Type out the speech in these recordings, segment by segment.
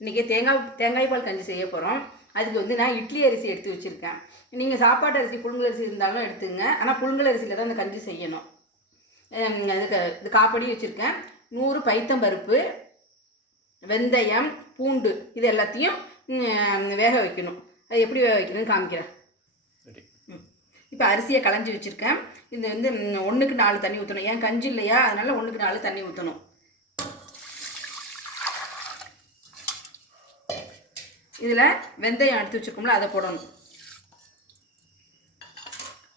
இன்றைக்கி தேங்காய் பால் கஞ்சி செய்ய போகிறோம். அதுக்கு வந்து நான் இட்லி அரிசி எடுத்து வச்சுருக்கேன். நீங்கள் சாப்பாட்டு அரிசி புழுங்கல் அரிசி இருந்தாலும் எடுத்துங்க. ஆனால் புழுங்கல் அரிசியில் தான் அந்த கஞ்சி செய்யணும். இது காப்படி வச்சுருக்கேன். 100 பைத்தம்பருப்பு, வெந்தயம், பூண்டு இது எல்லாத்தையும் வேக வைக்கணும். அது எப்படி வேக வைக்கணும்னு காமிக்கிறேன். இப்போ அரிசியை களைஞ்சி வச்சுருக்கேன். இது வந்து 1க்கு 4 தண்ணி ஊற்றணும். ஏன் கஞ்சி இல்லையா, அதனால் 1க்கு 4 தண்ணி ஊற்றணும். இதில் வெந்தயம் எடுத்து வச்சுருக்கோம்ல அதை போடணும்.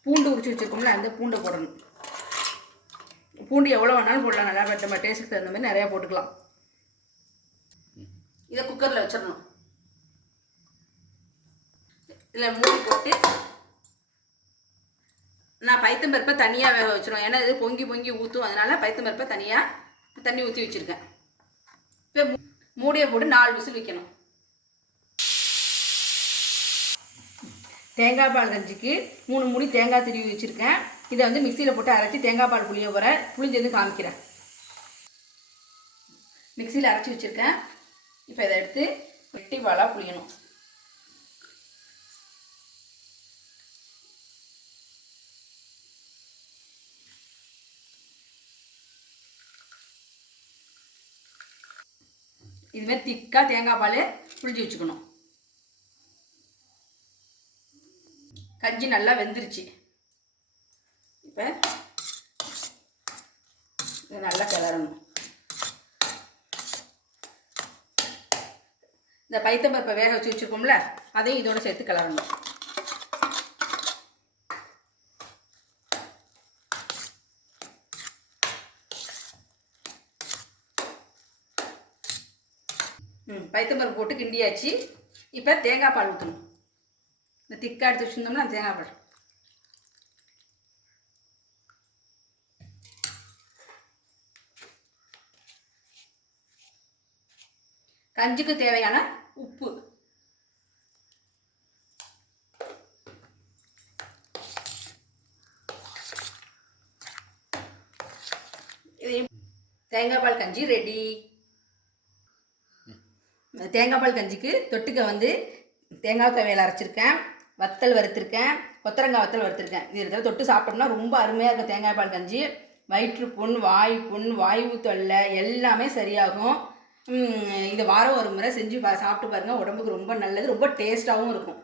பூண்டு உரிச்சு வச்சுருக்கோம்ல அந்த பூண்டை போடணும். பூண்டு எவ்வளோ வேணாலும் போடலாம். நல்லா நம்ம டேஸ்ட்டுக்கு தகுந்த மாதிரி நிறையா போட்டுக்கலாம். இதை குக்கரில் வச்சிடணும். இதில் மூடி போட்டு நான் பைத்தம்பருப்பை தனியாக வேக வச்சிருவேன். ஏன்னா இது பொங்கி ஊற்றும். அதனால் பைத்தம்பருப்பை தனியாக தண்ணி ஊற்றி வச்சுருக்கேன். இப்போ மூடியை போட்டு 4 விசில் வைக்கணும். தேங்காய் பால் கஞ்சிக்கு 3 மூடி தேங்காய் திருவி வச்சுருக்கேன். இதை வந்து மிக்சியில் போட்டு அரைச்சி தேங்காய் பால் புளிஞ்சு வந்து காமிக்கிறேன். மிக்சியில் அரைச்சி வச்சுருக்கேன். இப்போ இதை எடுத்து வெட்டி பாலாக புளியணும். இதுமாதிரி திக்காக தேங்காய் பால் புளிஞ்சு வச்சுக்கணும். கஞ்சி நல்லா வெந்துருச்சு. இப்போ இதை நல்லா கிளறணும். இந்த பைத்தம்பருப்பை வேக வச்சு வச்சுருக்கோம்ல அதையும் இதோட சேர்த்து கிளறணும். பைத்தம்பருப்பு போட்டு கிண்டியாச்சு. இப்போ தேங்காய் பால் ஊற்றணும். இந்த திக்காக எடுத்து வச்சுருந்தோம்னா தேங்காய் பால் கஞ்சிக்கு தேவையான உப்பு, தேங்காய் பால் கஞ்சி ரெடி. தேங்காய் பால் கஞ்சிக்கு தொட்டுக்க வந்து தேங்காய் துவையல் அரைச்சிருக்கேன், வத்தல் வறுத்துருக்கேன், கொத்தரங்காய் வத்தல் வறுத்துருக்கேன். இது இருக்கிறத தொட்டு சாப்பிட்டோம்னா ரொம்ப அருமையாக இருக்கும். தேங்காய் பால் கஞ்சி வயிற்றுப்புண், வாயு தொல்லை எல்லாமே சரியாகும். இதை வாரம் ஒரு முறை செஞ்சு சாப்பிட்டு பாருங்கள். உடம்புக்கு ரொம்ப நல்லது. ரொம்ப டேஸ்ட்டாகவும் இருக்கும்.